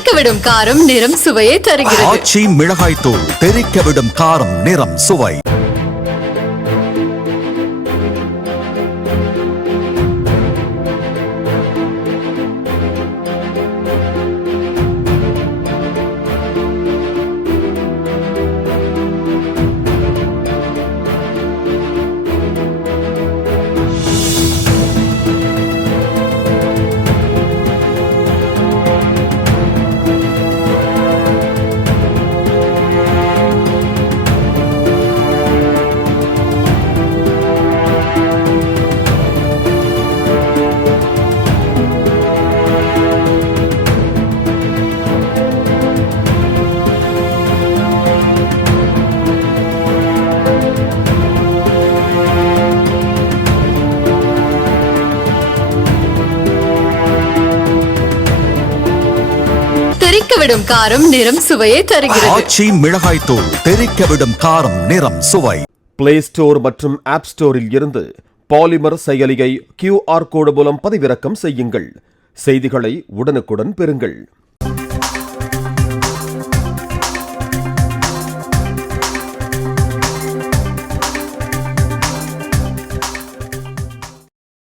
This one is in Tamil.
தெறிக்கவிடும் காரம் நிறம் சுவையை தருகிறது. ஆச்சி மிளகாய் தூள் தெறிக்கவிடும் காரம் நிறம் சுவை. தெறிக்கவிடும் காரம் நிறம் சுவையை தருகிறது. ஆச்சி மிளகாய் தூள் தெறிக்கவிடும் காரம் நிறம் சுவை. பிளே ஸ்டோர் மற்றும் ஆப் ஸ்டோரில் இருந்து பாலிமர் செயலியை QR கோடு மூலம் பதிவிறக்கம் செய்யுங்கள். செய்திகளை உடனுக்குடன் பெறுங்கள்.